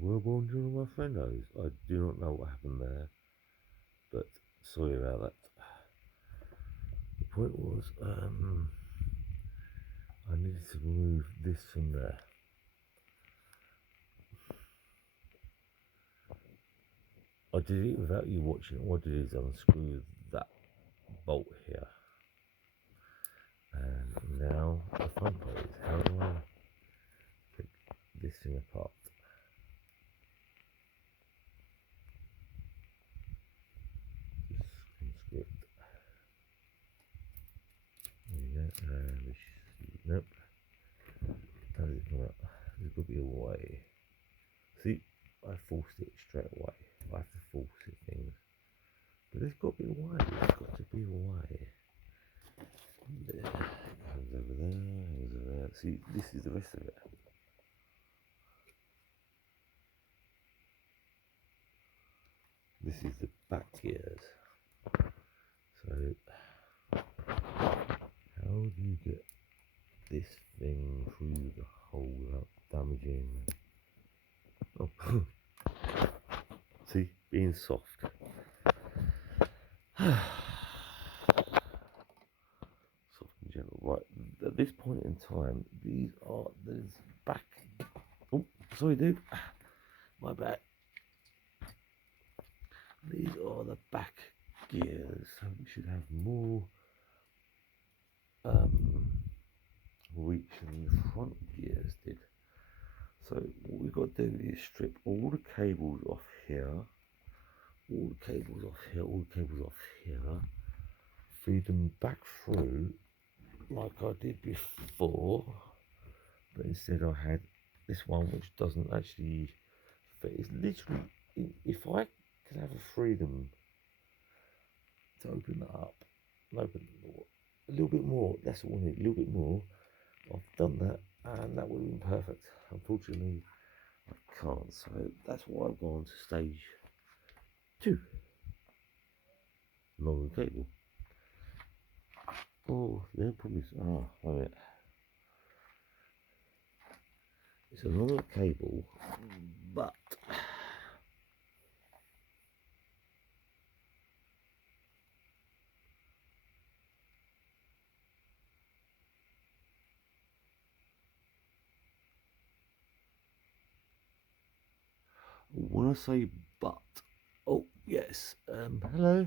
Well, bonjour, my friendos. I do not know what happened there, but sorry about that. The point was, I needed to remove this from there. I did it without you watching. What I did is unscrew that bolt here. And now the fun part is, how do I take this thing apart? Just unscrew it. There you go. And nope. How does it come out? There's got to be a way. See, I forced it straight away. I have to force it things. But there's got to be a way. There's got to be a way. There. Goes over there, goes over there. See, this is the rest of it. This is the back gears. So, how do you get this thing through the hole without damaging? Oh, see, being soft. Soft and gentle. Right, at this point in time, there's back. Oh, sorry, dude. My bad. These are the back gears. So we should have more reach than the front gears did. So what we've got to do is strip all the cables off here, all the cables off here, all the cables off here, feed them back through like I did before, but instead I had this one which doesn't actually fit. It's literally, if I could have a freedom to open that up and open the door a little bit more, that's what we need, a little bit more. I've done that and that would have been perfect. Unfortunately, I can't, so that's why I've gone to stage 2. Longer cable. Oh, they're probably, wait a minute. It's a longer cable, but when I say but, oh yes, hello.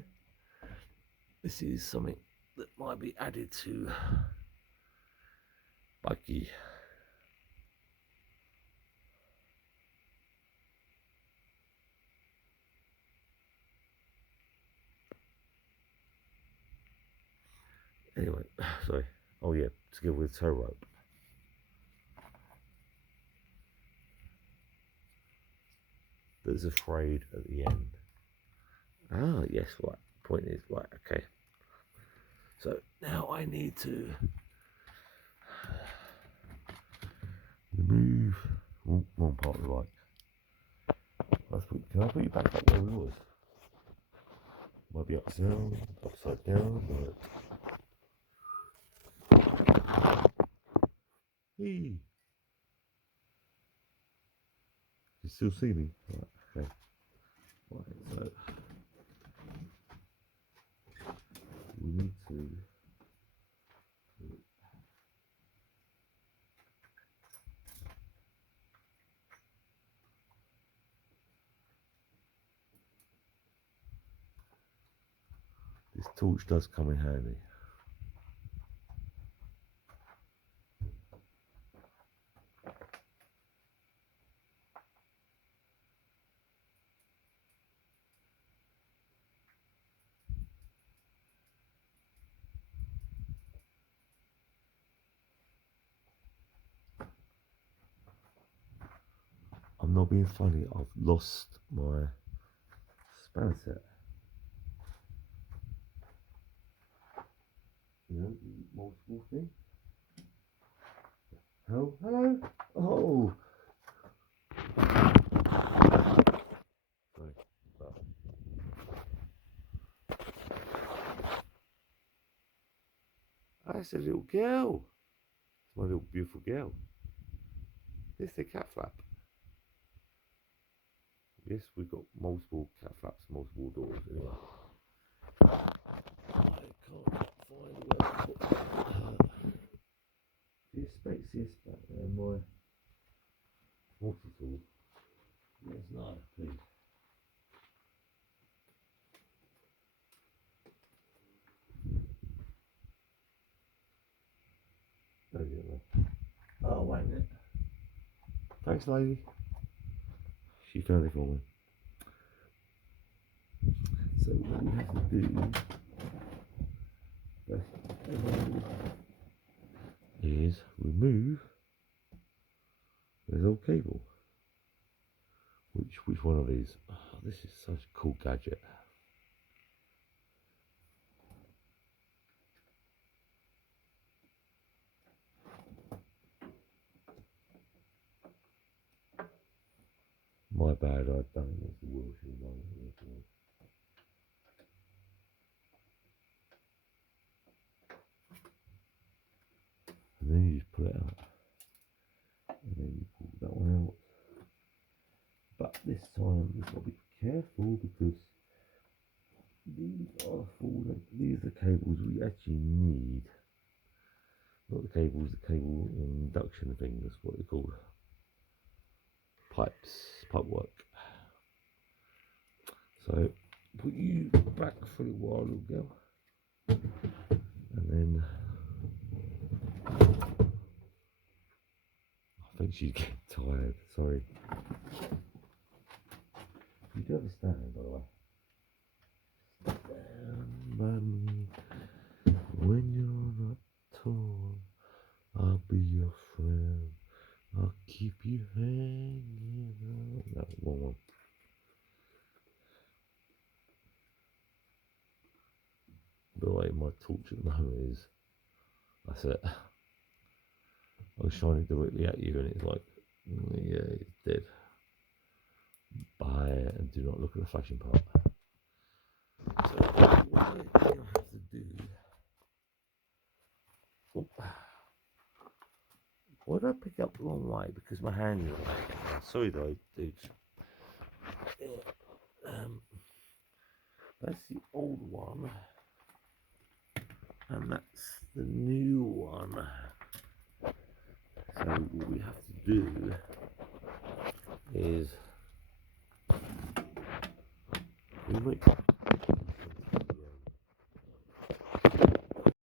This is something that might be added to buggy. Anyway, sorry. Oh yeah, together with tow rope. That's a frayed at the end. Ah, yes, right. Point is, right, okay. So now I need to remove one part of the bike. Can I put you back up where we was? Might be upside down, but... Hey! You still see me? Right, okay. Right, so... we need to... This torch does come in handy. I'm not being funny, I've lost my spanner set. You know, the multiple thing? Hello? Hello? Oh! Sorry. That's a little girl. It's my little beautiful girl. This is the cat flap. this, we've got multiple cat flaps, multiple doors. Anyway, I can't find where to put the spaces back there. My multi-tool. There's no, please. There you go. Oh, wait a minute. Thanks, lady. She found it for me. So what we have to do is remove this old cable. Which one of these? Oh, this is such a cool gadget. My bad, I've done it against the wheel. And then you just pull it out. And then you pull that one out. But this time we've got to be careful because these are these are the cables we actually need. Not the cables, the cable induction thing, that's what they're called. Pipe work. So put you back for a while, little girl. And then I think she's getting tired, sorry. You do have a stand, by the way. Stand by me when you're not tall. I'll be your friend. I'll keep you hanging on. No, wrong one. The way my torch at the moment is, that's it. I was shining directly at you and it's like, yeah, it's dead. Buy it and do not look at the flashing part. So what I have to do, why did I pick up the wrong way? Because my hand is like, sorry though, dudes. That's the old one, and that's the new one. So what we have to do is we make